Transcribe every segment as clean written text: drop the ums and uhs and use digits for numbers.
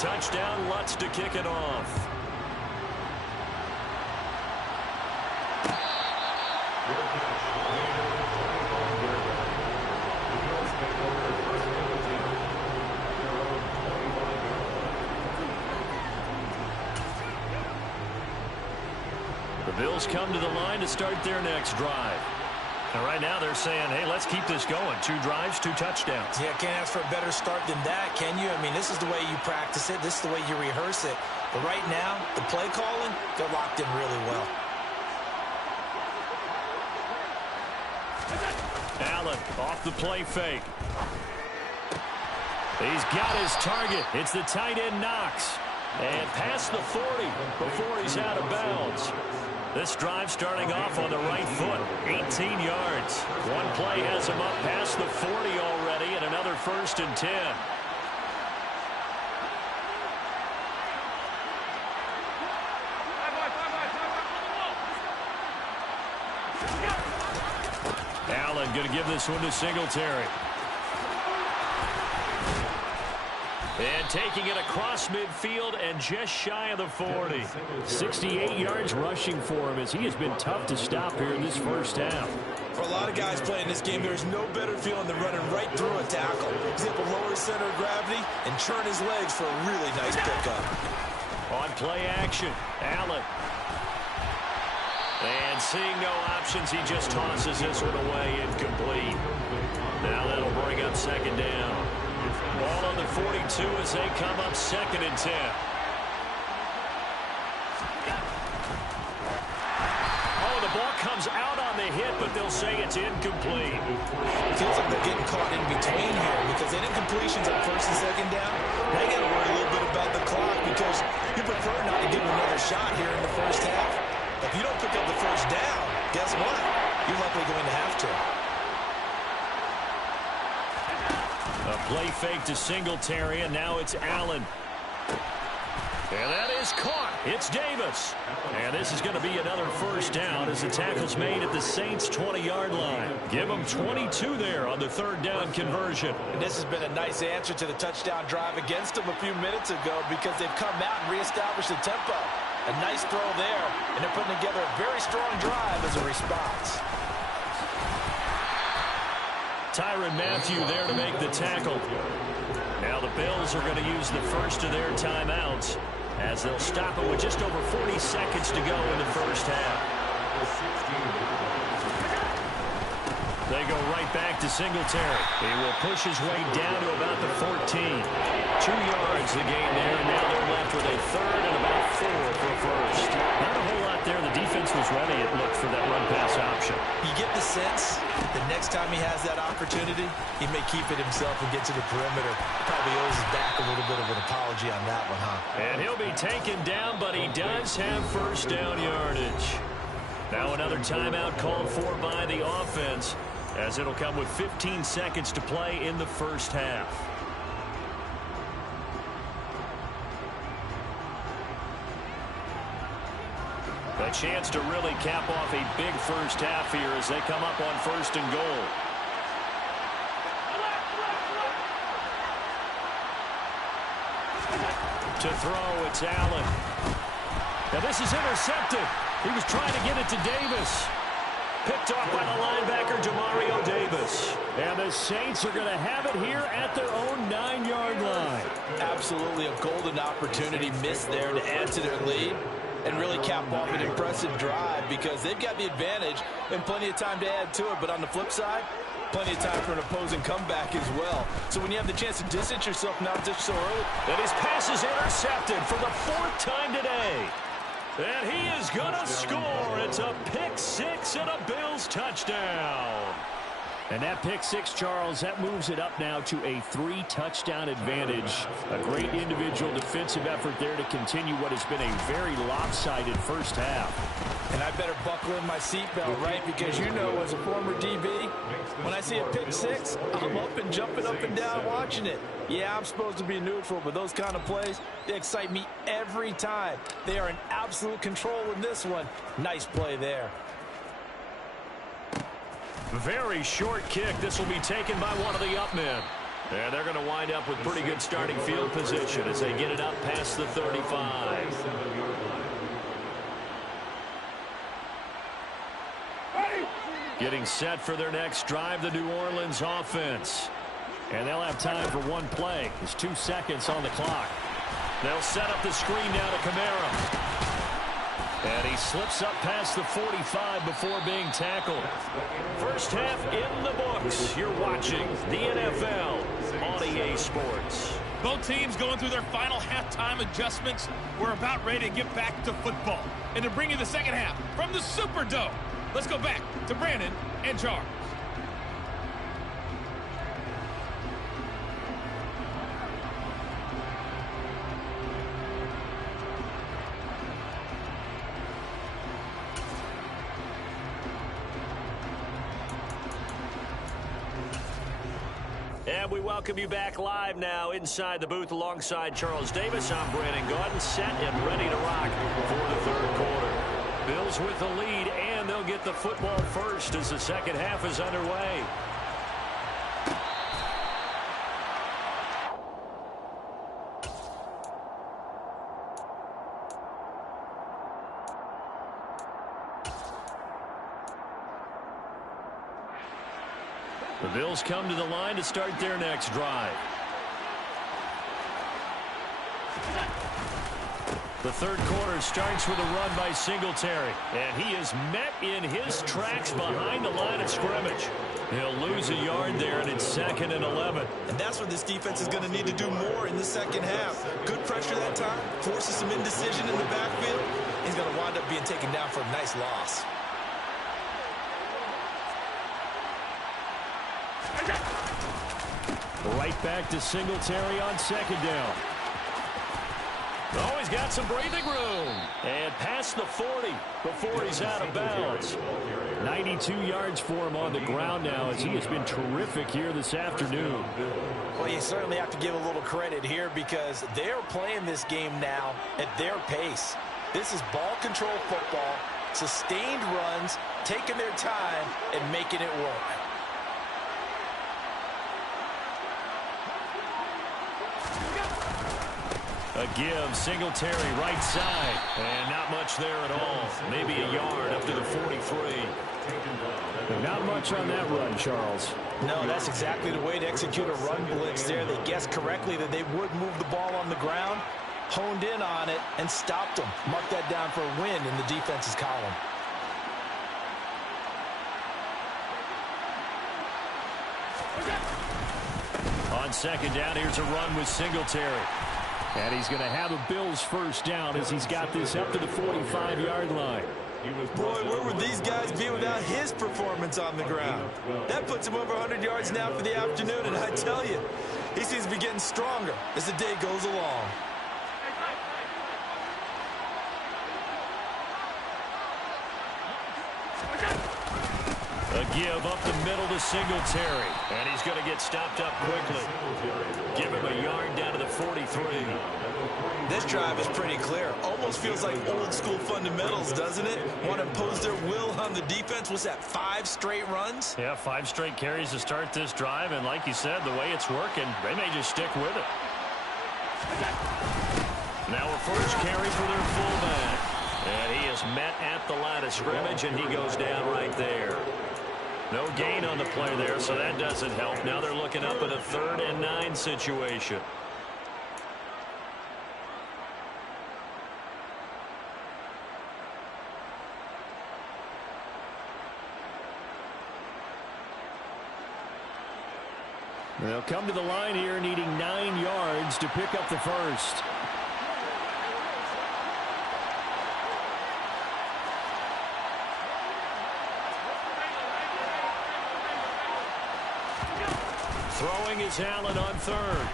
touchdown. Lutz to kick it off. The Bills come to the line to start their next drive. And right now they're saying, hey, let's keep this going. 2 drives, 2 touchdowns. Yeah, can't ask for a better start than that, can you? I mean, this is the way you practice it. This is the way you rehearse it. But right now, the play calling, they're locked in really well. Allen off the play fake. He's got his target. It's the tight end Knox. And past the 40 before he's out of bounds. This drive starting off on the right foot. 18 yards. One play has him up past the 40 already, and another 1st and 10. Allen going to give this one to Singletary. And taking it across midfield and just shy of the 40. 68 yards rushing for him as he has been tough to stop here in this first half. For a lot of guys playing this game, there's no better feeling than running right through a tackle. He's able to lower his center of gravity and churn his legs for a really nice pickup. On play action, Allen. And seeing no options, he just tosses this one away, incomplete. Now that'll bring up 2nd down. Ball on the 42 as they come up 2nd and 10. Oh, the ball comes out on the hit, but they'll say it's incomplete. It feels like they're getting caught in between here because they did incompletions on 1st and 2nd down. Now you got to worry a little bit about the clock because you prefer not to give them another shot here in the first half. If you don't pick up the 1st down, guess what? You're likely going to have to. A play fake to Singletary, and now it's Allen. And that is caught. It's Davis. And this is going to be another 1st down as the tackle's made at the Saints' 20-yard line. Give them 22 there on the 3rd down conversion. And this has been a nice answer to the touchdown drive against them a few minutes ago because they've come out and reestablished the tempo. A nice throw there, and they're putting together a very strong drive as a response. Tyrann Mathieu there to make the tackle. Now the Bills are going to use the first of their timeouts as they'll stop it with just over 40 seconds to go in the first half. They go right back to Singletary. He will push his way down to about the 14. 2 yards the gain there, and now they're left with a 3rd and about 4 for first. Not a whole lot there. The defense was ready, it looked, for that run-pass option. You get the sense the next time he has that opportunity, he may keep it himself and get to the perimeter. Probably owes his back a little bit of an apology on that one, huh? And he'll be taken down, but he does have 1st down yardage. Now another timeout called for by the offense, as it'll come with 15 seconds to play in the first half. A chance to really cap off a big first half here as they come up on 1st and goal. To throw, it's Allen. Now this is intercepted. He was trying to get it to Davis. Picked off by the linebacker, Demario Davis. And the Saints are going to have it here at their own 9-yard line. Absolutely a golden opportunity missed there to add to their lead and really cap off an impressive drive because they've got the advantage and plenty of time to add to it. But on the flip side, plenty of time for an opposing comeback as well. So when you have the chance to distance yourself not just so early. And his pass is intercepted for the 4th time today. And he is going to score. It's a pick 6 and a Bills touchdown. And that pick 6, Charles, that moves it up now to a 3-touchdown advantage. A great individual defensive effort there to continue what has been a very lopsided first half. And I better buckle in my seatbelt, right? Because you know, as a former DB, when I see a pick 6, I'm up and jumping up and down watching it. Yeah, I'm supposed to be neutral, but those kind of plays, they excite me every time. They are in absolute control in this one. Nice play there. Very short kick. This will be taken by one of the up men. And they're going to wind up with pretty good starting field position as they get it up past the 35. Getting set for their next drive, the New Orleans offense. And they'll have time for one play. There's 2 seconds on the clock. They'll set up the screen now to Kamara. And he slips up past the 45 before being tackled. First half in the books. You're watching the NFL on EA Sports. Both teams going through their final halftime adjustments. We're about ready to get back to football. And to bring you the second half from the Superdome, let's go back to Brandon and Charles. And we welcome you back live now inside the booth alongside Charles Davis. I'm Brandon Gaudin, set and ready to rock for the third quarter. Bills with the lead, and they'll get the football first as the second half is underway. The Bills come to the line to start their next drive. The third quarter starts with a run by Singletary, and he is met in his tracks behind the line of scrimmage. He'll lose a yard there, and it's 2nd and 11. And that's what this defense is going to need to do more in the second half. Good pressure that time, forces some indecision in the backfield. He's going to wind up being taken down for a nice loss. Right back to Singletary on 2nd down. Oh, he's got some breathing room. And past the 40 before he's out of bounds. 92 yards for him on the ground now as he has been terrific here this afternoon. Well, you certainly have to give a little credit here because they're playing this game now at their pace. This is ball control football, sustained runs, taking their time, and making it work. A give, Singletary right side. And not much there at all. Maybe a yard up to the 43. Not much on that run, Charles. No, that's exactly the way to execute a run blitz there. They guessed correctly that they would move the ball on the ground, honed in on it, and stopped them. Mark that down for a win in the defense's column. On 2nd down, here's a run with Singletary. And he's going to have a Bills first down as he's got this up to the 45-yard line. Boy, where would these guys be without his performance on the ground? That puts him over 100 yards now for the afternoon, and I tell you, he seems to be getting stronger as the day goes along. A give up the middle to Singletary. And he's going to get stopped up quickly. Give him a yard down to the 43. This drive is pretty clear. Almost feels like old school fundamentals, doesn't it? Want to impose their will on the defense. What's that, 5 straight runs? Yeah, 5 straight carries to start this drive. And like you said, the way it's working, they may just stick with it. Now a first carry for their fullback. And he is met at the line of scrimmage, and he goes down right there. No gain on the play there, so that doesn't help. Now they're looking up at a 3rd and 9 situation. They'll come to the line here needing 9 yards to pick up the first. Throwing is Allen on 3rd.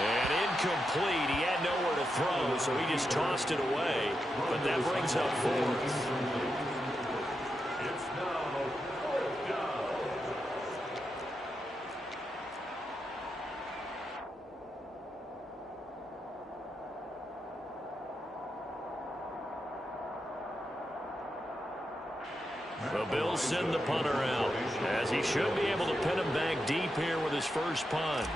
And incomplete. He had nowhere to throw, so he just tossed it away. But that brings up 4th. The Bills send the punter out, as he should be able to pin him back deep here with his first punt.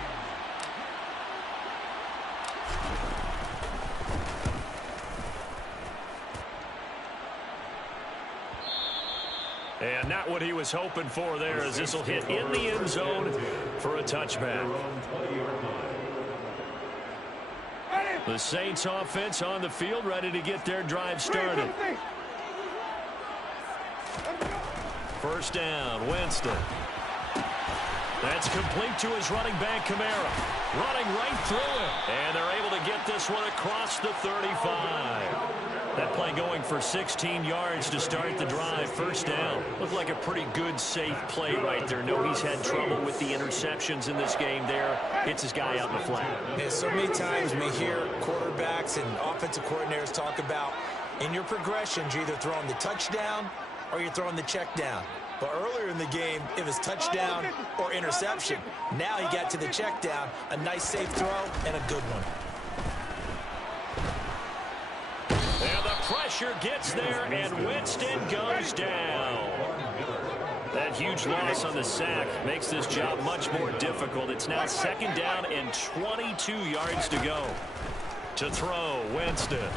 And not what he was hoping for there, as this will hit in the end zone for a touchback. The Saints offense on the field, ready to get their drive started. First down, Winston. That's complete to his running back, Kamara. Running right through it. And they're able to get this one across the 35. That play going for 16 yards to start the drive. First down. Looked like a pretty good, safe play right there. No, he's had trouble with the interceptions in this game there. Hits his guy out in the flat. Yeah, so many times we hear quarterbacks and offensive coordinators talk about in your progressions, you're either throwing the touchdown or you're throwing the check down. But earlier in the game, it was touchdown or interception. Now he got to the check down, a nice safe throw, and a good one. And the pressure gets there, and Winston goes down. That huge loss on the sack makes this job much more difficult. It's now second down and 22 yards to go. To throw, Winston.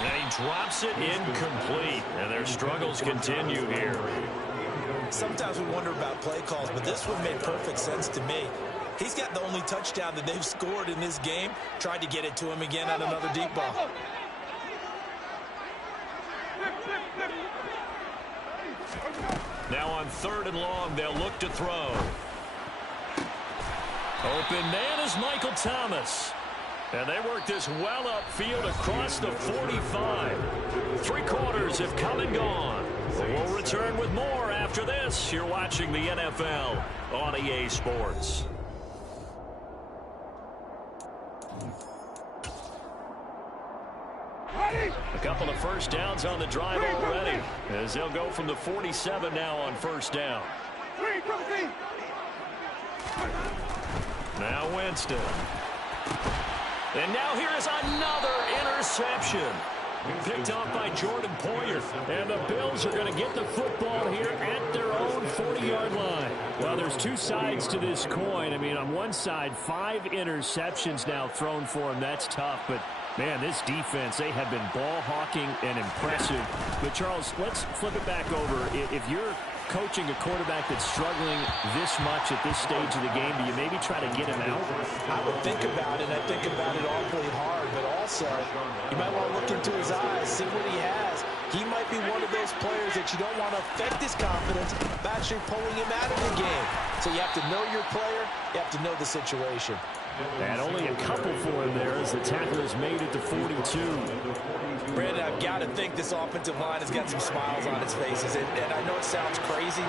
And he drops it incomplete. And their struggles continue here. Sometimes we wonder about play calls, but this one made perfect sense to me. He's got the only touchdown that they've scored in this game. Tried to get it to him again on another deep ball. Now on third and long, they'll look to throw. Open man is Michael Thomas. And they work this well upfield across the 45. 3 quarters have come and gone. We'll return with more after this. You're watching the NFL on EA Sports. A couple of first downs on the drive already, as they'll go from the 47 now on first down. Now Winston. And now here is another interception. Picked off by Jordan Poyer. And the Bills are going to get the football here at their own 40-yard line. Well, there's two sides to this coin. I mean, on one side, 5 interceptions now thrown for him. That's tough, but man, this defense, they have been ball hawking and impressive. But, Charles, let's flip it back over. If you're coaching a quarterback that's struggling this much at this stage of the game, do you maybe try to get him out? I would think about it. I think about it awfully hard, but also you might want to look into his eyes, see what he has. He might be one of those players that you don't want to affect his confidence by actually pulling him out of the game. So you have to know your player. You have to know the situation. And only a couple for him there as the tackle is made at the 42. Brandon, I've got to think this offensive line has got some smiles on its faces. And I know it sounds crazy,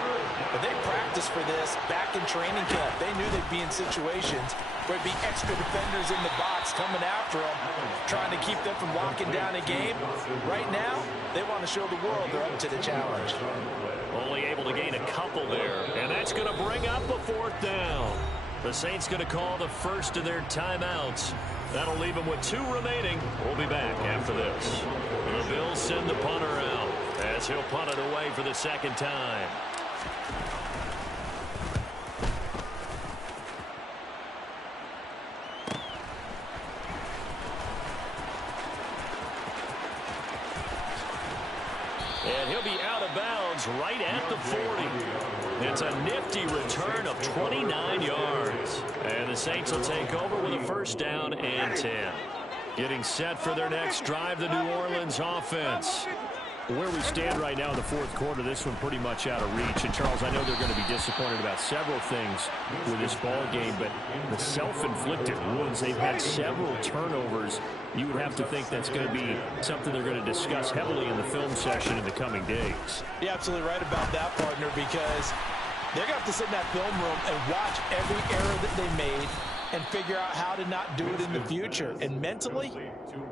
but they practiced for this back in training camp. They knew they'd be in situations where it'd be extra defenders in the box coming after them, trying to keep them from locking down a game. Right now, they want to show the world they're up to the challenge. Only able to gain a couple there, and that's going to bring up a 4th down. The Saints going to call the first of their timeouts. That'll leave them with 2 remaining. We'll be back after this. The Bills send the punter out as he'll punt it away for the second time. And he'll be out of bounds right at the 40. It's a nifty return of 29 yards. And the Saints will take over with a first down and 10. Getting set for their next drive, the New Orleans offense. Where we stand right now in the 4th quarter, this one pretty much out of reach. And, Charles, I know they're going to be disappointed about several things with this ball game, but the self-inflicted wounds, they've had several turnovers. You would have to think that's going to be something they're going to discuss heavily in the film session in the coming days. You're absolutely right about that, partner, because they're going to have to sit in that film room and watch every error that they made and figure out how to not do it in the future. And mentally,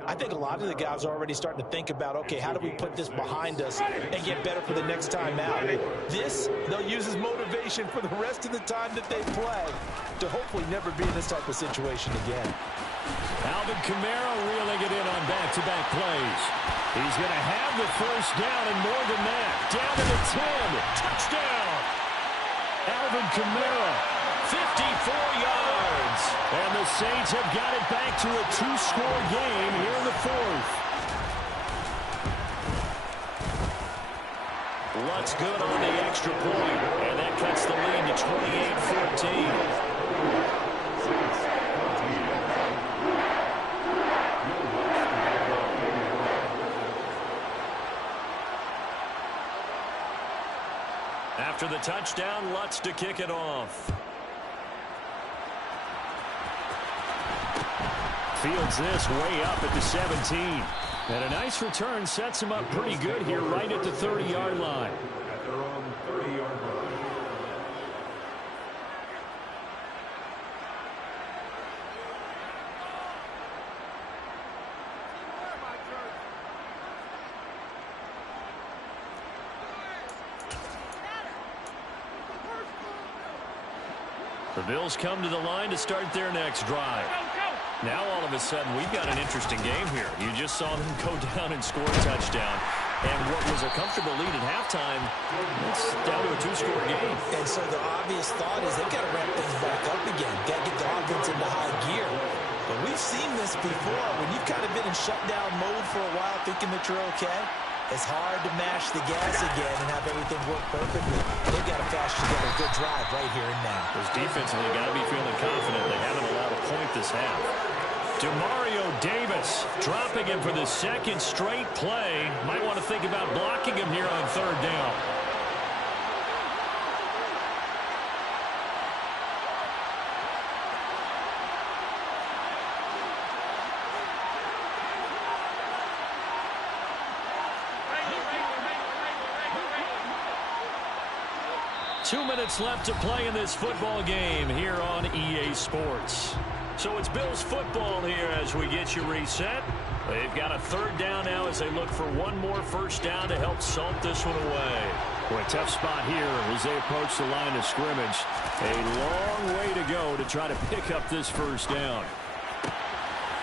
I think a lot of the guys are already starting to think about, okay, how do we put this behind us and get better for the next time out? This, they'll use as motivation for the rest of the time that they play to hopefully never be in this type of situation again. Alvin Kamara reeling it in on back-to-back plays. He's going to have the first down and more than that. Down to the 10. Touchdown. Alvin Kamara, 54 yards. And the Saints have got it back to a two-score game here in the fourth. Lutt's good on the extra point, and that cuts the lead to 28-14. After the touchdown, Lutz to kick it off. Fields this way up at the 17. And a nice return sets him up pretty good here right at the 30-yard line. At their own 30-yard line. The Bills come to the line to start their next drive. Now all of a sudden we've got an interesting game here. You just saw them go down and score a touchdown. And what was a comfortable lead at halftime, it's down to a two-score game. And so the obvious thought is they've got to ramp things back up again. Got to get the offense into high gear. But we've seen this before. When you've kind of been in shutdown mode for a while thinking that you're okay, it's hard to mash the gas again and have everything work perfectly. They've got to fast together a good drive right here and now. Because defensively, got to be feeling confident. They haven't allowed a point this half. Demario Davis dropping him for the second straight play. Might want to think about blocking him here on third down. Two minutes left to play in this football game here on EA Sports. So it's Bills football here as we get you reset. They've got a third down now as they look for one more first down to help salt this one away. Boy, a tough spot here as they approach the line of scrimmage. A long way to go to try to pick up this first down.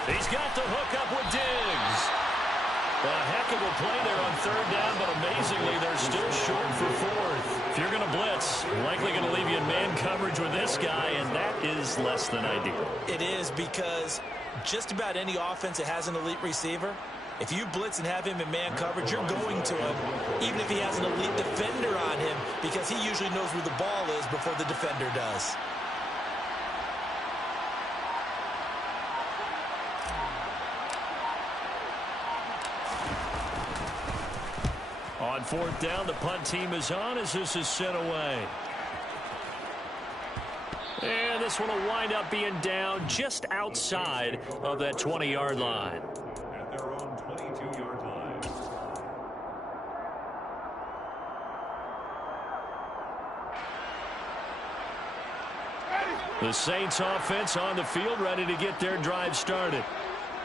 He's got the hook up with Diggs. A heck of a play there on third down, but amazingly, they're still short for fourth. If you're going to blitz, likely going to leave you in man coverage with this guy, and that is less than ideal. It is, because just about any offense that has an elite receiver, if you blitz and have him in man coverage, you're going to him, even if he has an elite defender on him, because he usually knows where the ball is before the defender does. On fourth down, the punt team is on as this is sent away. And this one will wind up being down just outside of that 20-yard line. At their own 22-yard line. The Saints offense on the field ready to get their drive started.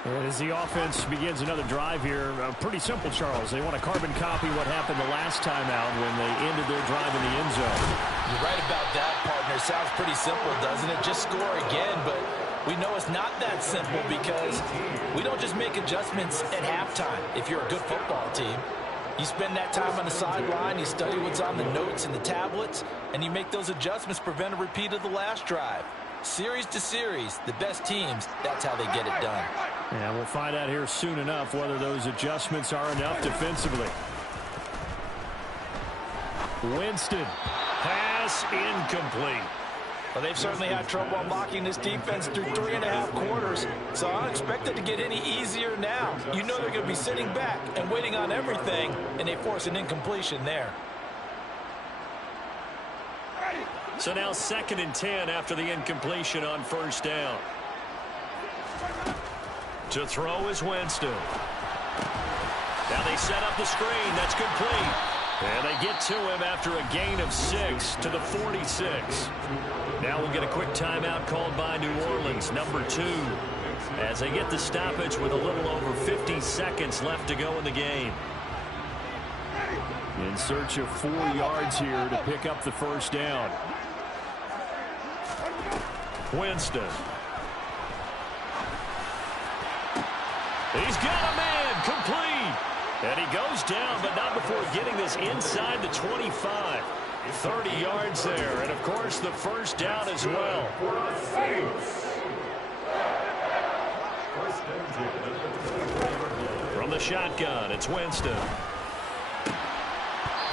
And as the offense begins another drive here, pretty simple, Charles. They want to carbon copy what happened the last time out when they ended their drive in the end zone. You're right about that, partner. Sounds pretty simple, doesn't it? Just score again, but we know it's not that simple because we don't just make adjustments at halftime if you're a good football team. You spend that time on the sideline, you study what's on the notes and the tablets, and you make those adjustments to prevent a repeat of the last drive. Series to series, the best teams, that's how they get it done. And we'll find out here soon enough whether those adjustments are enough defensively. Winston, pass incomplete. Well, they've certainly had trouble unlocking this defense through 3.5 quarters, so I don't expect it to get any easier now. You know they're going to be sitting back and waiting on everything, and they force an incompletion there. So now 2nd and 10 after the incompletion on first down. To throw is Winston. Now they set up the screen. That's complete. And they get to him after a gain of 6 to the 46. Now we'll get a quick timeout called by New Orleans, number 2, as they get the stoppage with a little over 50 seconds left to go in the game. In search of 4 yards here to pick up the first down. Winston. He's got a man, complete. And he goes down, but not before getting this inside the 25. 30 yards there, and of course the first down as well. From the shotgun, it's Winston.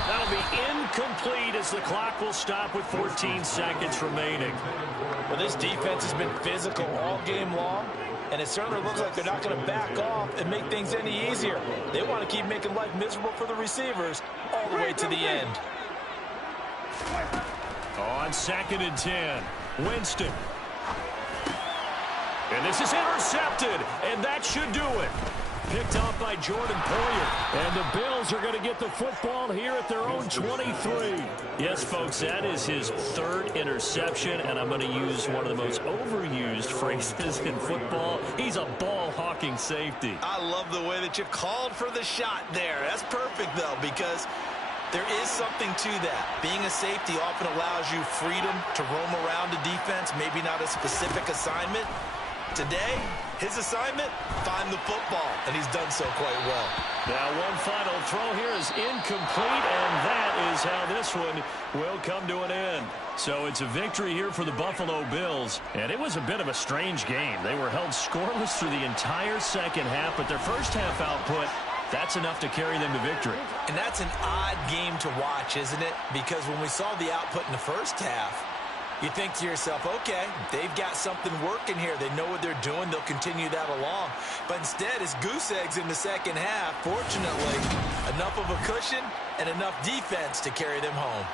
That'll be incomplete as the clock will stop with 14 seconds remaining. Well, this defense has been physical all game long, and it certainly looks like they're not going to back off and make things any easier. They want to keep making life miserable for the receivers all the way to the end. On 2nd and 10, Winston. And this is intercepted, and that should do it. Picked off by Jordan Poyer. And the Bills are going to get the football here at their own 23. Yes, folks, that is his 3rd interception, and I'm going to use one of the most overused phrases in football. He's a ball-hawking safety. I love the way that you called for the shot there. That's perfect, though, because there is something to that. Being a safety often allows you freedom to roam around the defense, maybe not a specific assignment. Today, his assignment, find the football, and he's done so quite well. Now, one final throw here is incomplete, and that is how this one will come to an end. So it's a victory here for the Buffalo Bills, and it was a bit of a strange game. They were held scoreless through the entire second half, but their first half output, that's enough to carry them to victory. And that's an odd game to watch, isn't it? Because when we saw the output in the first half, you think to yourself, okay, they've got something working here. They know what they're doing. They'll continue that along. But instead, it's goose eggs in the second half. Fortunately, enough of a cushion and enough defense to carry them home.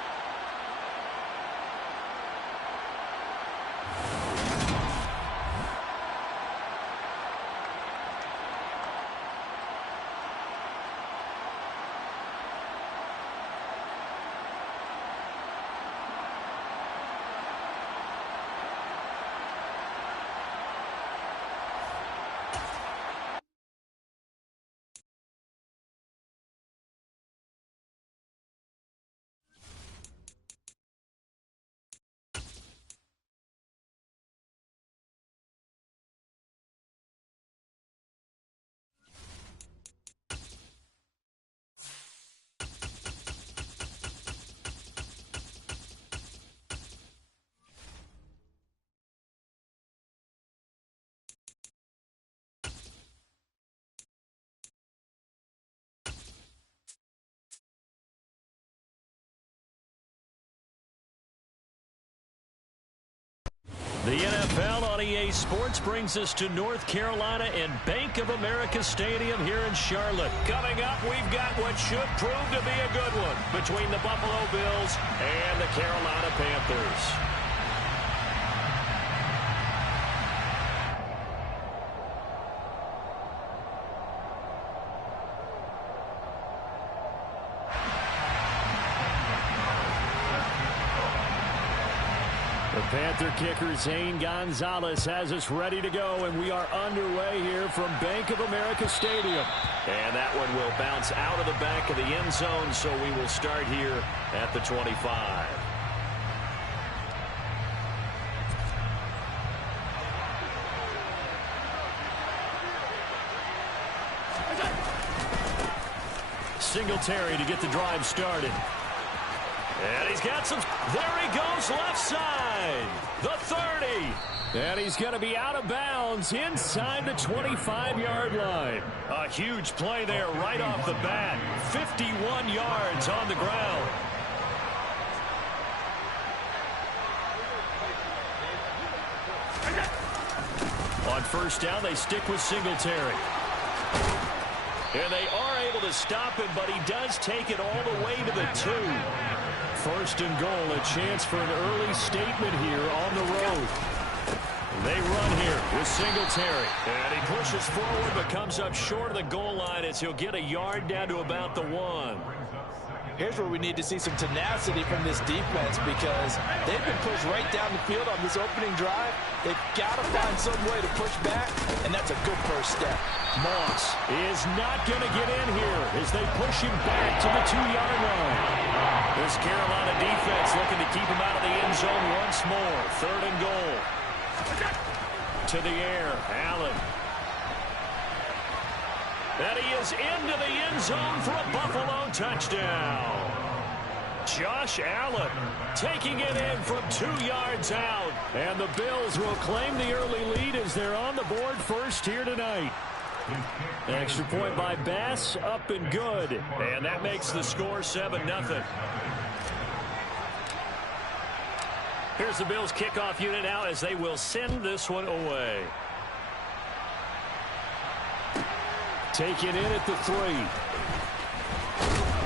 The NFL on EA Sports brings us to North Carolina and Bank of America Stadium here in Charlotte. Coming up, we've got what should prove to be a good one between the Buffalo Bills and the Carolina Panthers. The Panther kicker, Zane Gonzalez, has us ready to go, and we are underway here from Bank of America Stadium. And that one will bounce out of the back of the end zone, so we will start here at the 25. Singletary to get the drive started. And he's got some. There he goes, left side. The 30. And he's going to be out of bounds inside the 25-yard line. A huge play there right off the bat. 51 yards on the ground. On first down, they stick with Singletary. And they are able to stop him, but he does take it all the way to the 2. First and goal, a chance for an early statement here on the road. They run here with Singletary. And he pushes forward but comes up short of the goal line as he'll get a yard down to about the 1. Here's where we need to see some tenacity from this defense because they've been pushed right down the field on this opening drive. They've got to find some way to push back, and that's a good first step. Moss is not going to get in here as they push him back to the 2-yard line. This Carolina defense looking to keep him out of the end zone once more. Third and goal. To the air, Allen. And he is into the end zone for a Buffalo touchdown. Josh Allen taking it in from 2 yards out. And the Bills will claim the early lead as they're on the board first here tonight. Extra point by Bass, up and good. And that makes the score 7-0. Here's the Bills kickoff unit now as they will send this one away. Taken in at the 3.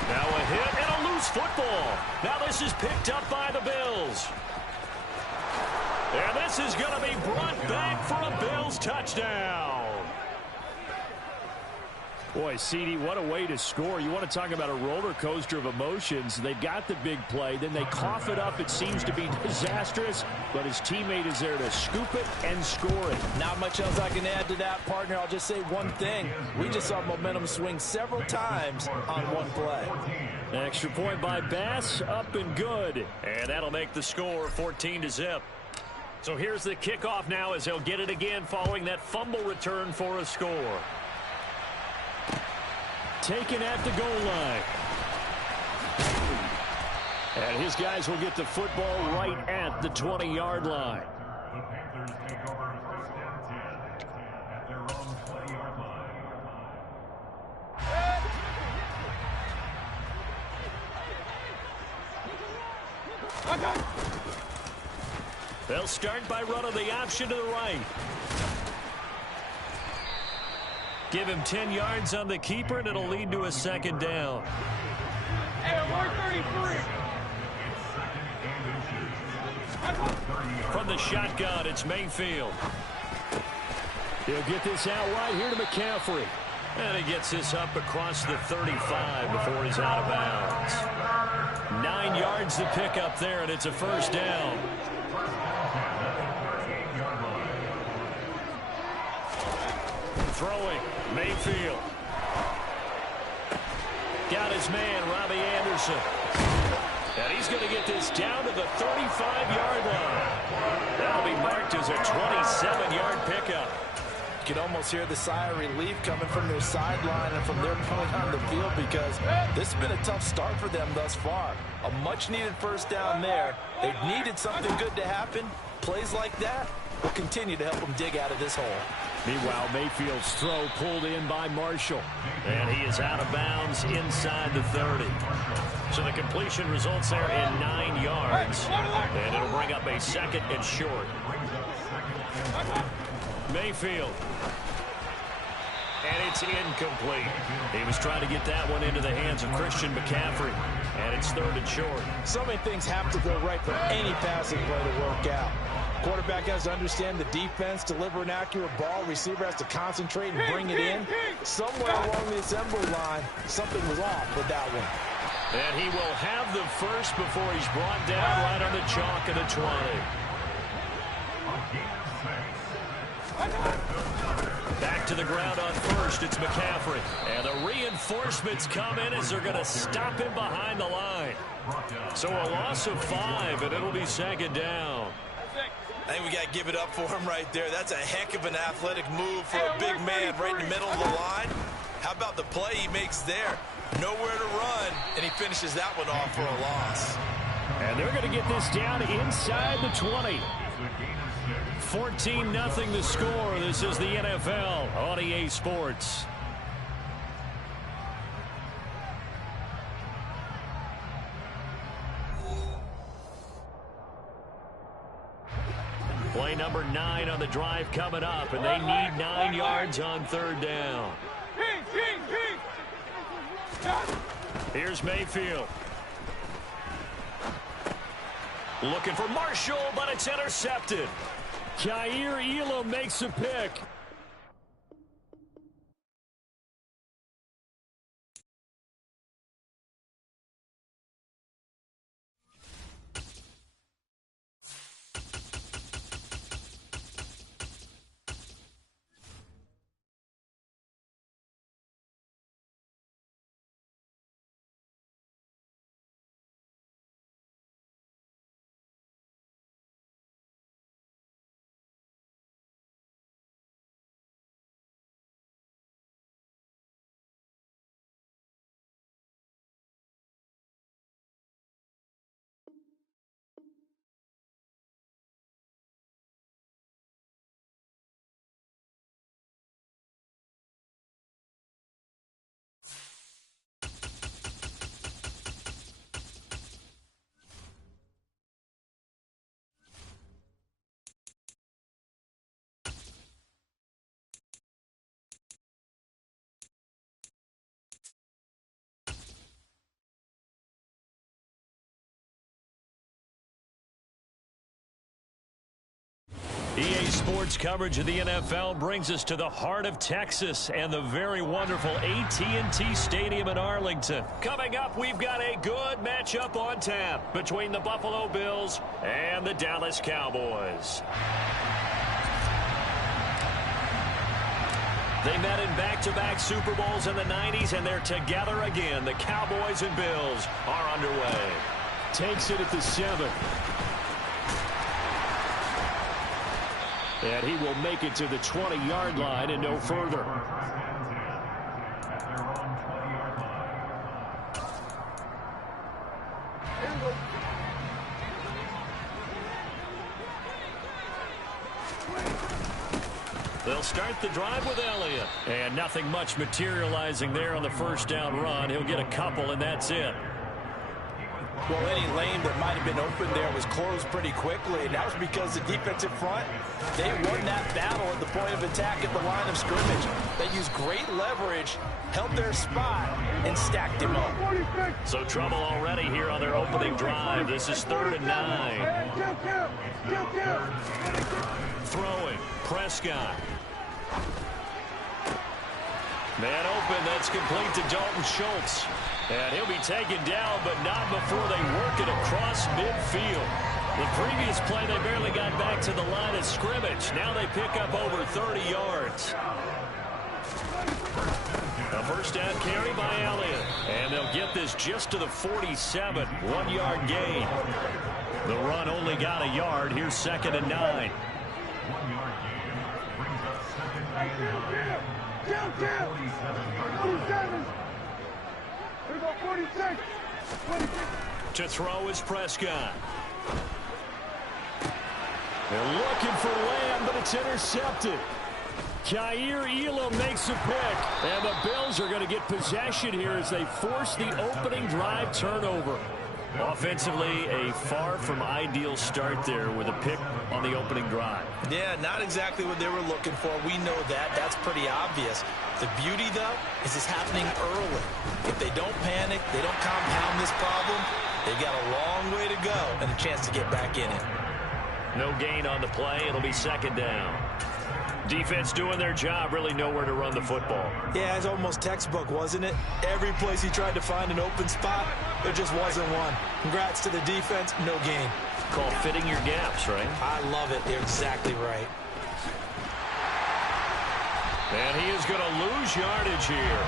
Now a hit and a loose football. Now this is picked up by the Bills. And this is going to be brought back for a Bills touchdown. Boy, CD, what a way to score. You want to talk about a roller coaster of emotions. They've got the big play. Then they cough it up. It seems to be disastrous. But his teammate is there to scoop it and score it. Not much else I can add to that, partner. I'll just say one thing. We just saw momentum swing several times on one play. Extra point by Bass, up and good. And that'll make the score 14-0. So here's the kickoff now as they'll get it again following that fumble return for a score. Taken at the goal line. And his guys will get the football right at the 20-yard line. The Panthers take over first and 10 at their own 20-yard line. They'll start by running the option to the right. Give him 10 yards on the keeper, and it'll lead to a second down. From the shotgun, it's Mayfield. He'll get this out wide here to McCaffrey. And he gets this up across the 35 before he's out of bounds. 9 yards to pick up there, and it's a first down. Throwing, Mayfield. Got his man, Robbie Anderson. And he's going to get this down to the 35-yard line. That'll be marked as a 27-yard pickup. You can almost hear the sigh of relief coming from their sideline and from their point on the field because this has been a tough start for them thus far. A much-needed first down there. They've needed something good to happen. Plays like that will continue to help them dig out of this hole. Meanwhile, Mayfield's throw pulled in by Marshall. And he is out of bounds inside the 30. So the completion results there in 9 yards. And it'll bring up a second and short. Mayfield. And it's incomplete. He was trying to get that one into the hands of Christian McCaffrey. And it's third and short. So many things have to go right for any passing play to work out. Quarterback has to understand the defense, deliver an accurate ball. Receiver has to concentrate and bring it in. Somewhere along the assembly line, something was off with that one. And he will have the first before he's brought down right on the chalk of the 20. Back to the ground on first. It's McCaffrey. And the reinforcements come in as they're going to stop him behind the line. So a loss of 5, and it'll be second down. I think we got to give it up for him right there. That's a heck of an athletic move for a big man right in the middle of the line. How about the play he makes there? Nowhere to run, and he finishes that one off for a loss. And they're going to get this down inside the 20. 14-0 the score. This is the NFL on EA Sports. Play number 9 on the drive coming up, and they need 9 yards on third down. Here's Mayfield. Looking for Marshall, but it's intercepted. Jair Elam makes a pick. Today's sports coverage of the NFL brings us to the heart of Texas and the very wonderful AT&T Stadium in Arlington. Coming up, we've got a good matchup on tap between the Buffalo Bills and the Dallas Cowboys. They met in back-to-back Super Bowls in the 90s, and they're together again. The Cowboys and Bills are underway. Takes it at the 7. And he will make it to the 20-yard line and no further. They'll start the drive with Elliott. And nothing much materializing there on the first down run. He'll get a couple, and that's it. Well, any lane that might have been open there was closed pretty quickly, and that was because the defensive front, they won that battle at the point of attack at the line of scrimmage. They used great leverage, held their spot, and stacked him up. So trouble already here on their opening drive. This is 3rd and 9. Throwing, Prescott. Man open, that's complete to Dalton Schultz. And he'll be taken down, but not before they work it across midfield. The previous play, they barely got back to the line of scrimmage. Now they pick up over 30 yards. A first down carry by Elliott. And they'll get this just to the 47. 1-yard gain. The run only got a yard. Here's 2nd and 9. 1-yard gain brings up 2nd and 9. 47. To throw is Prescott. They're looking for Lamb, but it's intercepted. Kaiir Elam makes a pick, and the Bills are going to get possession here as they force the opening drive turnover. Offensively, a far from ideal start there with a pick on the opening drive. Yeah, not exactly what they were looking for. We know that. That's pretty obvious. The beauty, though, is it's happening early. If they don't panic, they don't compound this problem, they've got a long way to go and a chance to get back in it. No gain on the play. It'll be 2nd down. Defense doing their job, really nowhere to run the football. Yeah, it's almost textbook, wasn't it? Every place he tried to find an open spot, there just wasn't one. Congrats to the defense, no gain. Called fitting your gaps, right? I love it. You're exactly right. And he is going to lose yardage here.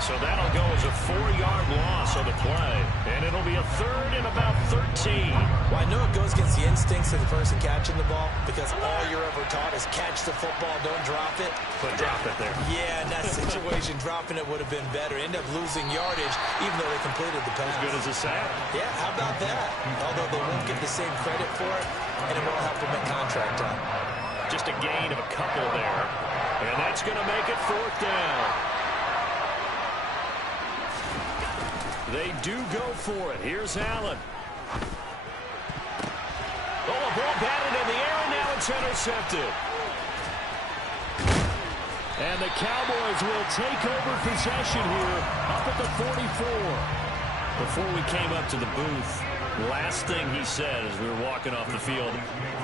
So that'll go as a 4-yard loss on the play. And it'll be a 3rd and about 13. Well, I know it goes against the instincts of the person catching the ball because all you're ever taught is catch the football, don't drop it. But drop it there. Yeah, in that situation, dropping it would have been better. End up losing yardage even though they completed the pass. As good as a sack. Yeah, how about that? Although they won't get the same credit for it, and it won't help them at contract time. Just a gain of a couple there. And that's going to make it 4th down. They do go for it. Here's Allen. Oh, a ball batted in the air, and now it's intercepted. And the Cowboys will take over possession here up at the 44. Before we came up to the booth, last thing he said as we were walking off the field,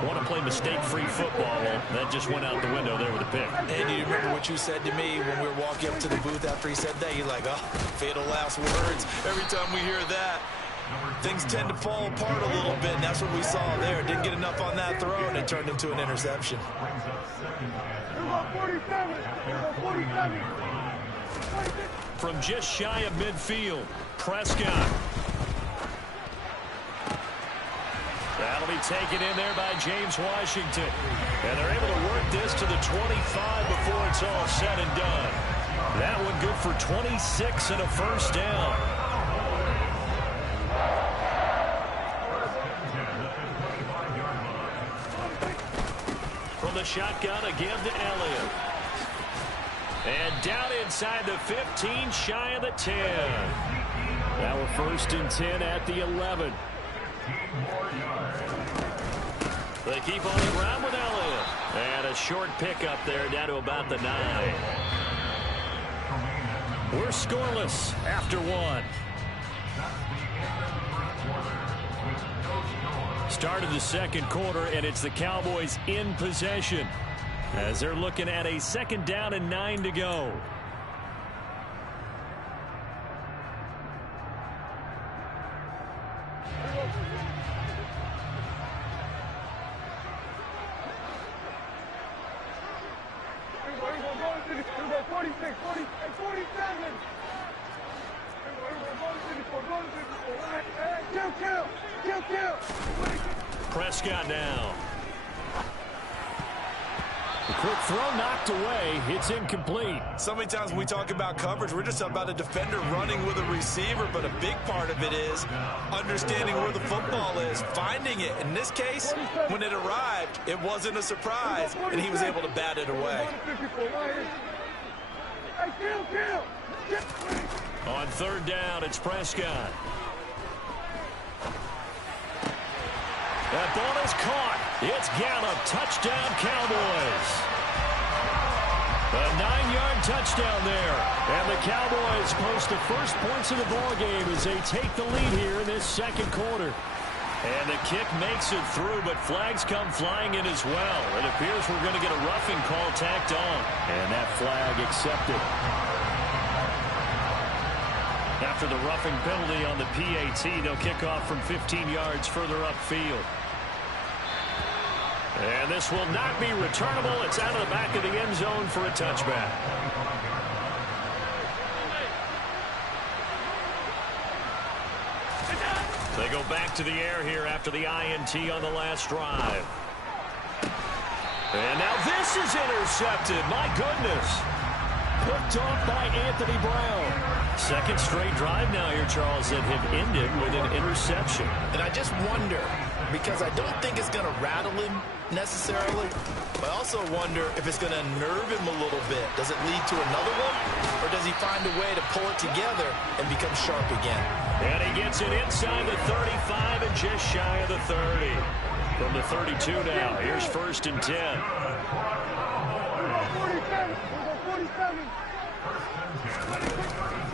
want to play mistake-free football. Well, that just went out the window there with a pick. And you remember what you said to me when we were walking up to the booth after he said that? You're like, oh, fatal last words. Every time we hear that, things tend to fall apart a little bit, and that's what we saw there. Didn't get enough on that throw, and it turned into an interception. From just shy of midfield, Prescott. That'll be taken in there by James Washington. And they're able to work this to the 25 before it's all said and done. That one good for 26 and a first down. From the shotgun again to Elliott. And down inside the 15, shy of the 10. Now we're 1st and 10 at the 11. They keep on the ground with Elliott. And a short pickup there down to about the 9. We're scoreless after 1. Start of the second quarter, and it's the Cowboys in possession as they're looking at a 2nd down and 9 to go. Prescott now. The quick throw knocked away. It's incomplete. So many times when we talk about coverage, we're just about a defender running with a receiver, but a big part of it is understanding where the football is, finding it. In this case, when it arrived, it wasn't a surprise, and he was able to bat it away. On 3rd down, it's Prescott. That ball is caught. It's Gallup. Touchdown, Cowboys. A 9-yard touchdown there. And the Cowboys post the first points of the ballgame as they take the lead here in this 2nd quarter. And the kick makes it through, but flags come flying in as well. It appears we're going to get a roughing call tacked on. And that flag accepted. After the roughing penalty on the PAT, they'll kick off from 15 yards further upfield. And this will not be returnable. It's out of the back of the end zone for a touchback. They go back to the air here after the INT on the last drive. And now this is intercepted. My goodness. Picked off by Anthony Brown. 2nd straight drive now here, Charles, that have ended with an interception. And I just wonder, because I don't think it's going to rattle him necessarily, but I also wonder if it's going to nerve him a little bit. Does it lead to another one, or does he find a way to pull it together and become sharp again? And he gets it inside the 35 and just shy of the 30. From the 32 now, here's 1st and 10.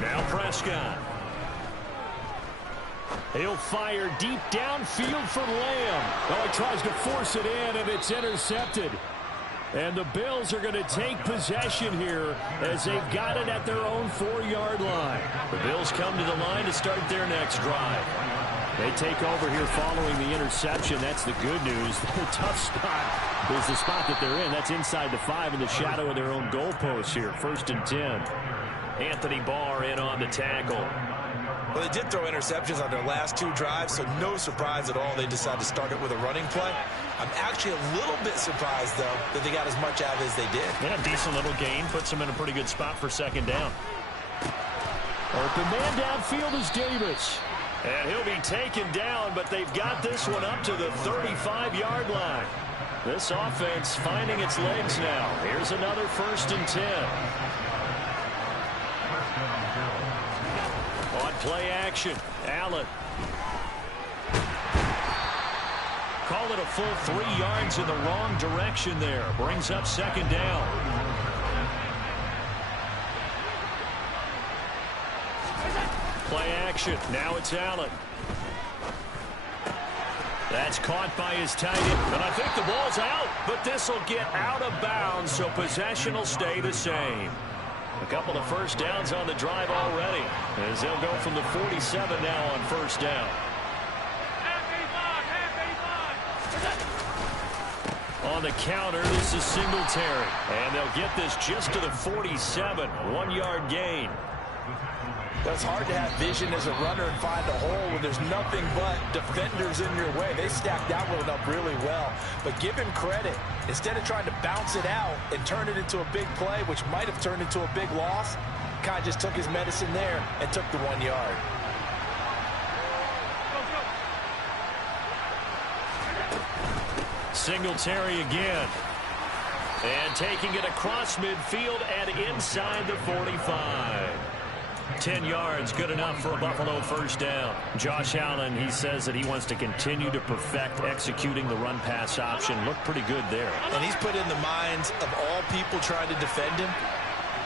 Now Prescott. He'll fire deep downfield for Lamb. Oh, he tries to force it in, and it's intercepted. And the Bills are going to take possession here as they've got it at their own 4-yard line. The Bills come to the line to start their next drive. They take over here following the interception. That's the good news. The tough spot is the spot that they're in. That's inside the 5 in the shadow of their own goalpost here. 1st and 10. Anthony Barr in on the tackle. Well, they did throw interceptions on their last 2 drives, so no surprise at all they decided to start it with a running play. I'm actually a little bit surprised, though, that they got as much out as they did. Yeah, decent little gain. Puts them in a pretty good spot for 2nd down. Open man downfield is Davis. And he'll be taken down, but they've got this one up to the 35-yard line. This offense finding its legs now. Here's another 1st and 10. On play action, Allen. Call it a full 3 yards in the wrong direction there. Brings up 2nd down. Play action. Now it's Allen. That's caught by his tight end. And I think the ball's out, but this will get out of bounds, so possession will stay the same. A couple of 1st downs on the drive already, as they'll go from the 47 now on 1st down. On the counter, this is Singletary. And they'll get this just to the 47. 1-yard gain. It's hard to have vision as a runner and find a hole when there's nothing but defenders in your way. They stacked that one up really well. But give him credit. Instead of trying to bounce it out and turn it into a big play, which might have turned into a big loss, kind of just took his medicine there and took the 1 yard. Singletary again. And taking it across midfield and inside the 45. 10 yards, good enough for a Buffalo 1st down. Josh Allen, he says that he wants to continue to perfect executing the run-pass option. Looked pretty good there. And he's put in the minds of all people trying to defend him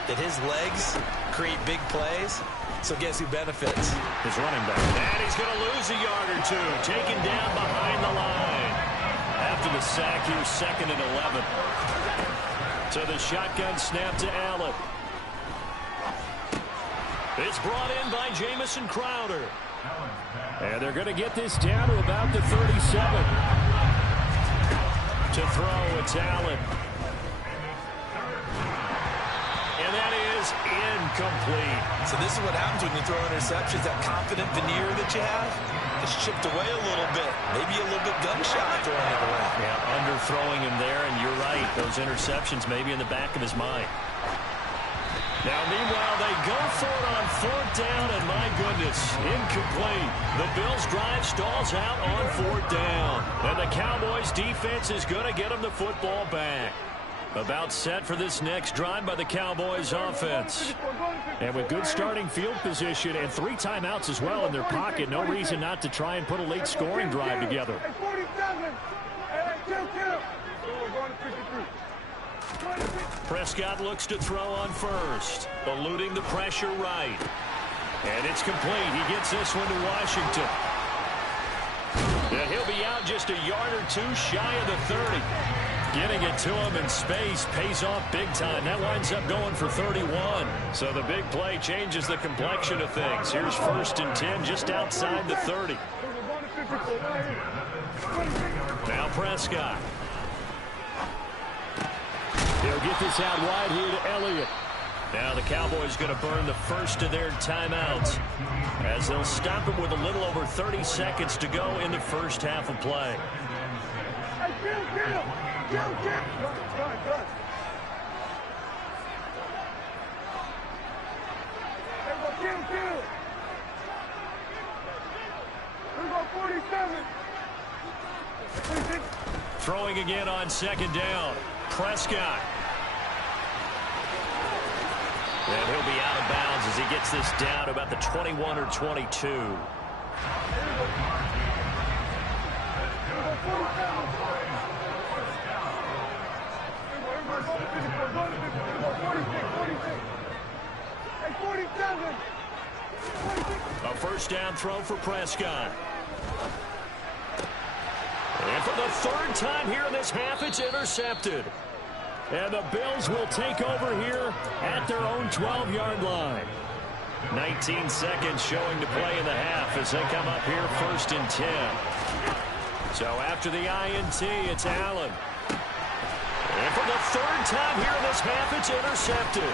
that his legs create big plays. So guess who benefits? His running back. And he's going to lose a yard or two. Taken down behind the line. After the sack, here's 2nd and 11. So the shotgun snap to Allen. It's brought in by Jamison Crowder. And they're going to get this down to about the 37. To throw, it's Allen. And that is incomplete. So this is what happens when you throw interceptions. That confident veneer that you have is chipped away a little bit. Maybe a little bit gun-shy throwing it away. Yeah, underthrowing him there, and you're right. Those interceptions maybe in the back of his mind. Now, meanwhile, they go for it on 4th down, and my goodness, incomplete. The Bills' drive stalls out on 4th down. And the Cowboys' defense is going to get them the football back. About set for this next drive by the Cowboys offense. And with good starting field position and 3 timeouts as well in their pocket, no reason not to try and put a late scoring drive together. Prescott looks to throw on first, eluding the pressure right. And it's complete. He gets this one to Washington. And he'll be out just a yard or 2 shy of the 30. Getting it to him in space pays off big time. That winds up going for 31. So the big play changes the complexion of things. Here's 1st and 10 just outside the 30. Now Prescott. He'll get this out wide here to Elliott. Now the Cowboys going to burn the first of their timeouts as they'll stop him with a little over 30 seconds to go in the first half of play. Throwing again on 2nd down. Prescott. And he'll be out of bounds as he gets this down to about the 21 or 22. A 1st down throw for Prescott. And for the 3rd time here in this half, it's intercepted. And the Bills will take over here at their own 12-yard line. 19 seconds showing to play in the half as they come up here 1st and 10. So after the INT, it's Allen. And for the 3rd time here in this half, it's intercepted.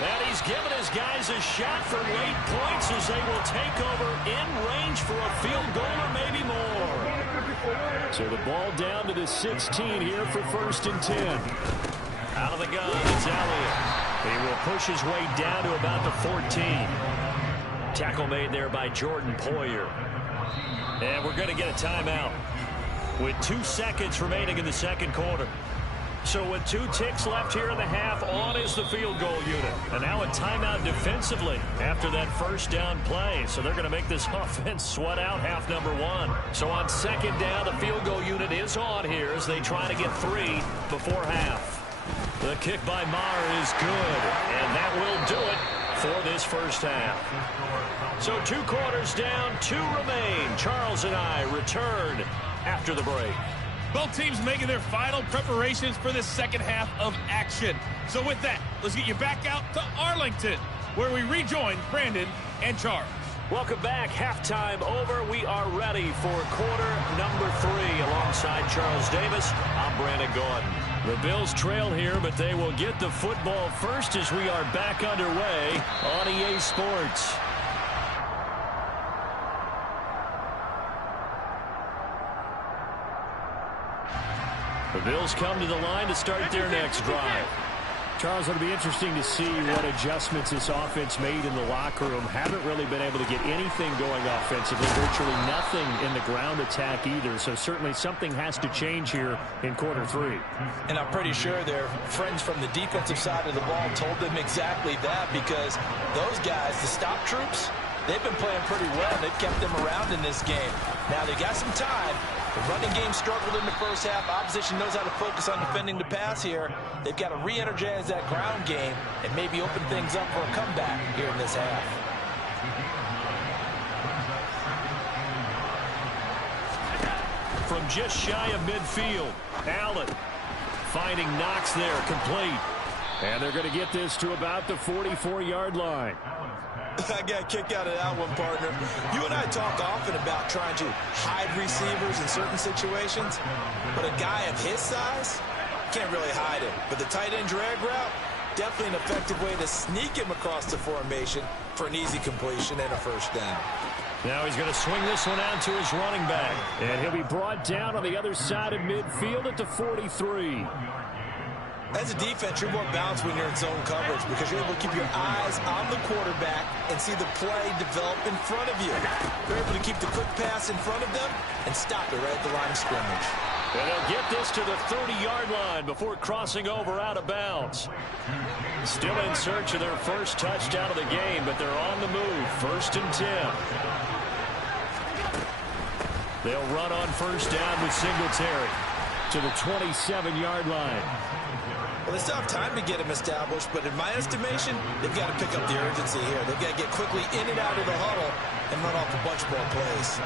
And he's given his guys a shot for late points as they will take over in range for a field goal or maybe more. So the ball down to the 16 here for 1st and 10. Out of the gun, it's Elliott. He will push his way down to about the 14. Tackle made there by Jordan Poyer. And we're going to get a timeout with 2 seconds remaining in the 2nd quarter. So with 2 ticks left here in the half, on is the field goal unit. And now a timeout defensively after that 1st down play. So they're going to make this offense sweat out half number 1. So on 2nd down, the field goal unit is on here as they try to get 3 before half. The kick by Maher is good, and that will do it for this 1st half. So 2 quarters down, 2 remain. Charles and I return after the break. Both teams making their final preparations for the 2nd half of action. So with that, let's get you back out to Arlington, where we rejoin Brandon and Charles. Welcome back. Halftime over. We are ready for quarter number 3. Alongside Charles Davis, I'm Brandon Gordon. The Bills trail here, but they will get the football first as we are back underway on EA Sports. The Bills come to the line to start their next drive. Charles, it'll be interesting to see what adjustments this offense made in the locker room. Haven't really been able to get anything going offensively, virtually nothing in the ground attack either. So certainly something has to change here in quarter 3. And I'm pretty sure their friends from the defensive side of the ball told them exactly that, because those guys, the stop troops, they've been playing pretty well. They've kept them around in this game. Now they got some time, The running game struggled in the first half. Opposition knows how to focus on defending the pass here. They've got to re-energize that ground game and maybe open things up for a comeback here in this half. From just shy of midfield, Allen finding Knox there, complete. And they're going to get this to about the 44-yard line. I got a kick out of that one, partner. You and I talk often about trying to hide receivers in certain situations, but a guy of his size can't really hide him. But the tight end drag route, definitely an effective way to sneak him across the formation for an easy completion and a first down. Now he's going to swing this one out to his running back, and he'll be brought down on the other side of midfield at the 43. As a defense, you're more balanced when you're in zone coverage because you're able to keep your eyes on the quarterback and see the play develop in front of you. You're able to keep the quick pass in front of them and stop it right at the line of scrimmage. And they'll get this to the 30-yard line before crossing over out of bounds. Still in search of their first touchdown of the game, but they're on the move. 1st and 10. They'll run on first down with Singletary to the 27-yard line. Well, they still have time to get him established, but in my estimation, they've got to pick up the urgency here. They've got to get quickly in and out of the huddle and run off a bunch more plays.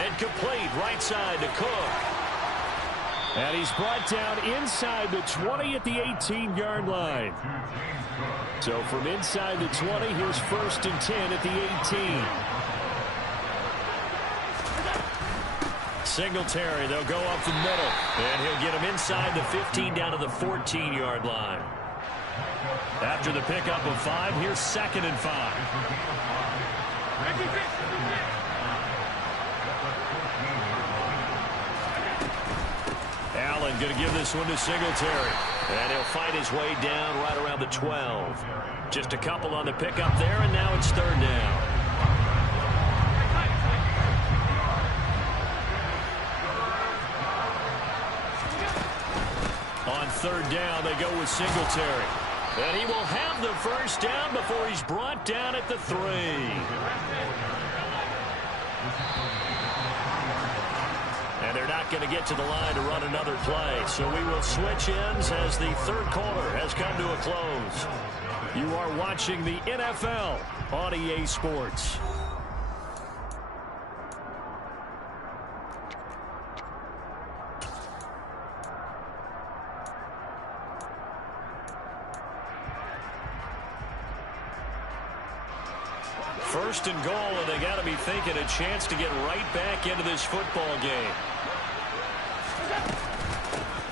And complete right side to Cook. And he's brought down inside the 20 at the 18-yard line. So from inside the 20, here's 1st and 10 at the 18. Singletary, they'll go up the middle, and he'll get him inside the 15 down to the 14-yard line. After the pickup of 5, here's 2nd and 5. Allen going to give this one to Singletary, and he'll fight his way down right around the 12. Just a couple on the pickup there, and now it's 3rd down. On 3rd down, they go with Singletary. And he will have the first down before he's brought down at the 3. And they're not going to get to the line to run another play. So we will switch ends as the 3rd quarter has come to a close. You are watching the NFL on EA Sports. First and goal, and they got to be thinking a chance to get right back into this football game.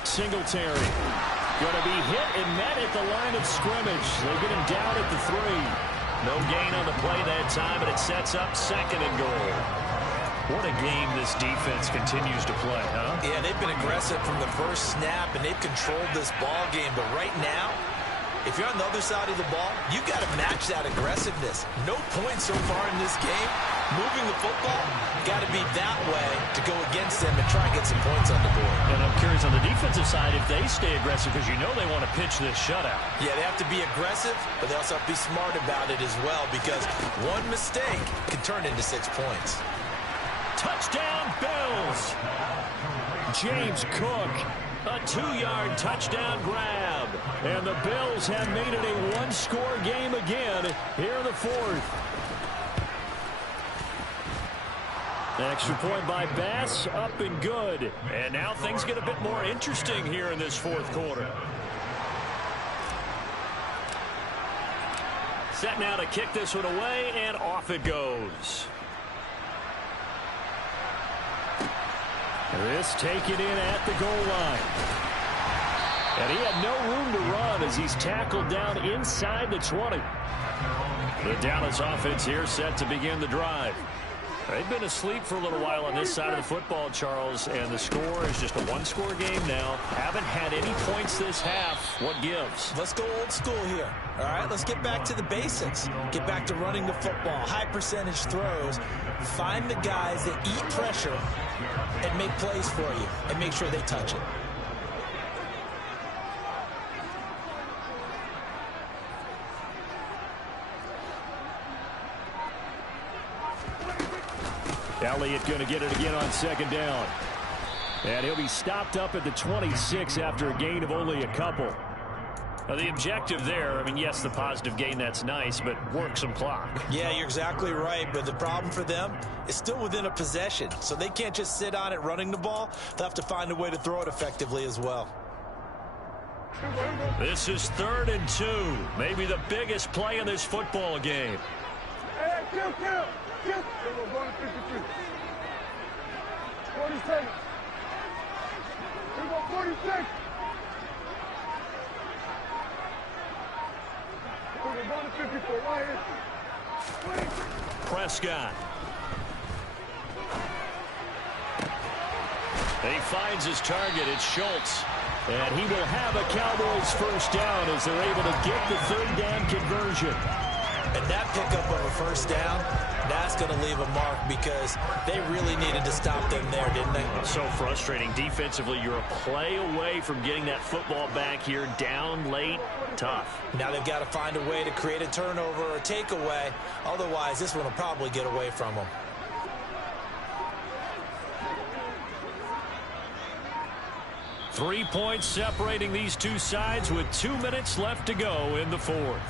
Singletary going to be hit and met at the line of scrimmage. They get him down at the 3. No gain on the play that time, and it sets up 2nd and goal. What a game this defense continues to play, huh? Yeah, they've been aggressive from the first snap, and they've controlled this ball game. But right now, if you're on the other side of the ball, you've got to match that aggressiveness. No points so far in this game. Moving the football, got to be that way to go against them and try and get some points on the board. And I'm curious on the defensive side if they stay aggressive, because you know they want to pitch this shutout. Yeah, they have to be aggressive, but they also have to be smart about it as well, because one mistake can turn into 6 points. Touchdown, Bills! James Cook. A 2-yard touchdown grab. And the Bills have made it a 1-score game again here in the 4th. Extra point by Bass, up and good. And now things get a bit more interesting here in this 4th quarter. Set now to kick this one away, and off it goes. This taken in at the goal line. And he had no room to run as he's tackled down inside the 20. The Dallas offense here set to begin the drive. They've been asleep for a little while on this side of the football, Charles, and the score is just a 1-score game now. Haven't had any points this half. What gives? Let's go old school here. All right, let's get back to the basics. Get back to running the football, high percentage throws. Find the guys that eat pressure and make plays for you and make sure they touch it. Elliott going to get it again on second down. And he'll be stopped up at the 26 after a gain of only a couple. Now the objective there, I mean, yes, the positive gain, that's nice, but work some clock. Yeah, you're exactly right, but the problem for them is still within a possession, so they can't just sit on it running the ball. They'll have to find a way to throw it effectively as well. This is 3rd and 2, maybe the biggest play in this football game. Hey, kill. 40 seconds. Here we go, 46. We're going to 54, right here. Prescott. He finds his target. It's Schultz. And he will have a Cowboys first down as they're able to get the 3rd down conversion. And that pickup of a first down, that's going to leave a mark because they really needed to stop them there, didn't they? So frustrating. Defensively, you're a play away from getting that football back here. Down late, tough. Now they've got to find a way to create a turnover or a takeaway. Otherwise, this one will probably get away from them. Three points separating these two sides with 2 minutes left to go in the 4th.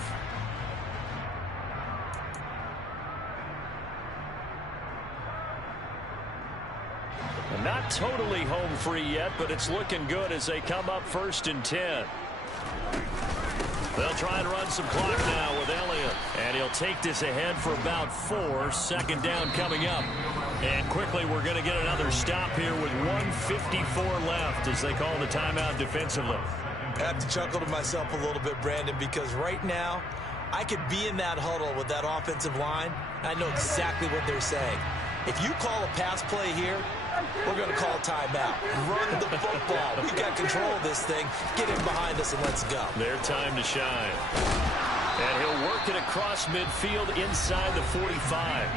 And not totally home free yet, but it's looking good as they come up 1st and 10. They'll try and run some clock now with Elliott. And he'll take this ahead for about 4. 2nd down coming up. And quickly we're going to get another stop here with 1:54 left as they call the timeout defensively. I have to chuckle to myself a little bit, Brandon, because right now I could be in that huddle with that offensive line. I know exactly what they're saying. If you call a pass play here, we're going to call a timeout. Run the football. We've got control of this thing. Get in behind us and let's go. Their time to shine. And he'll work it across midfield inside the 45.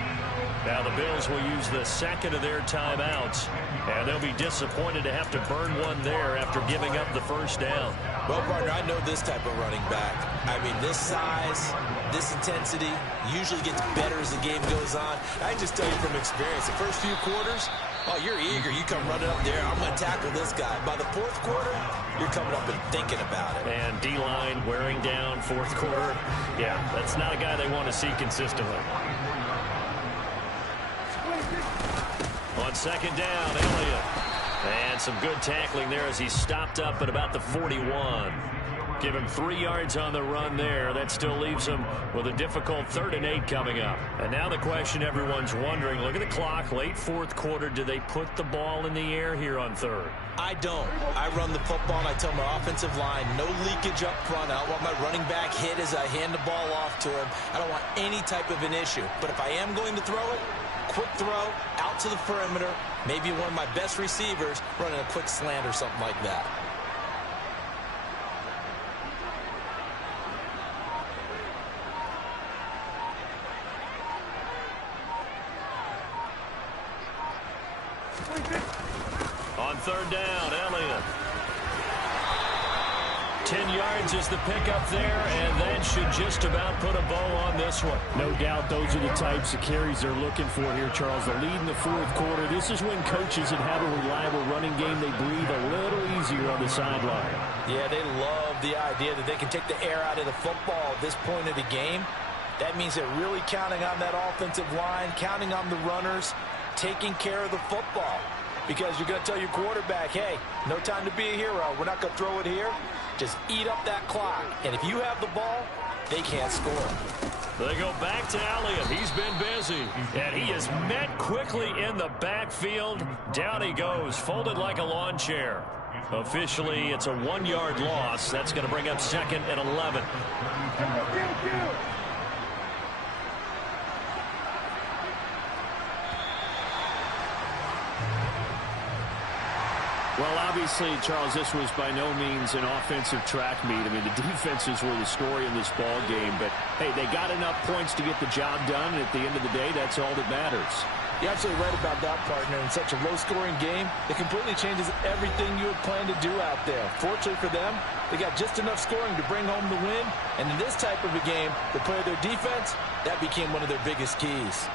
Now the Bills will use the 2nd of their timeouts. And they'll be disappointed to have to burn one there after giving up the first down. Well, partner, I know this type of running back. I mean, this size, this intensity usually gets better as the game goes on. I can just tell you from experience, the first few quarters, oh, you're eager. You come running up there. I'm going to tackle this guy. By the 4th quarter, you're coming up and thinking about it. And D-line wearing down 4th quarter. Yeah, that's not a guy they want to see consistently. On 2nd down, Elliott. And some good tackling there as he's stopped up at about the 41. Give him 3 yards on the run there. That still leaves him with a difficult 3rd and 8 coming up. And now the question everyone's wondering, look at the clock, late 4th quarter. Do they put the ball in the air here on 3rd? I don't. I run the football and I tell my offensive line, no leakage up front. I don't want my running back hit as I hand the ball off to him. I don't want any type of an issue. But if I am going to throw it, quick throw out to the perimeter, maybe one of my best receivers running a quick slant or something like that. On 3rd down, Elliott. 10 yards is the pickup there, and that should just about put a bow on this one. No doubt those are the types of carries they're looking for here, Charles. The lead in the 4th quarter. This is when coaches that have a reliable running game, they breathe a little easier on the sideline. Yeah, they love the idea that they can take the air out of the football at this point of the game. That means they're really counting on that offensive line, counting on the runners, taking care of the football. Because you're going to tell your quarterback, hey, no time to be a hero. We're not going to throw it here. Just eat up that clock. And if you have the ball, they can't score. They go back to Elliott. He's been busy. And he is met quickly in the backfield. Down he goes, folded like a lawn chair. Officially, it's a 1-yard loss. That's going to bring up 2nd and 11. Well, obviously, Charles, this was by no means an offensive track meet. I mean, the defenses were the story in this ball game. But, hey, they got enough points to get the job done. And at the end of the day, that's all that matters. You're absolutely right about that, partner. In such a low-scoring game, it completely changes everything you had planned to do out there. Fortunately for them, they got just enough scoring to bring home the win. And in this type of a game, the play of their defense, that became one of their biggest keys.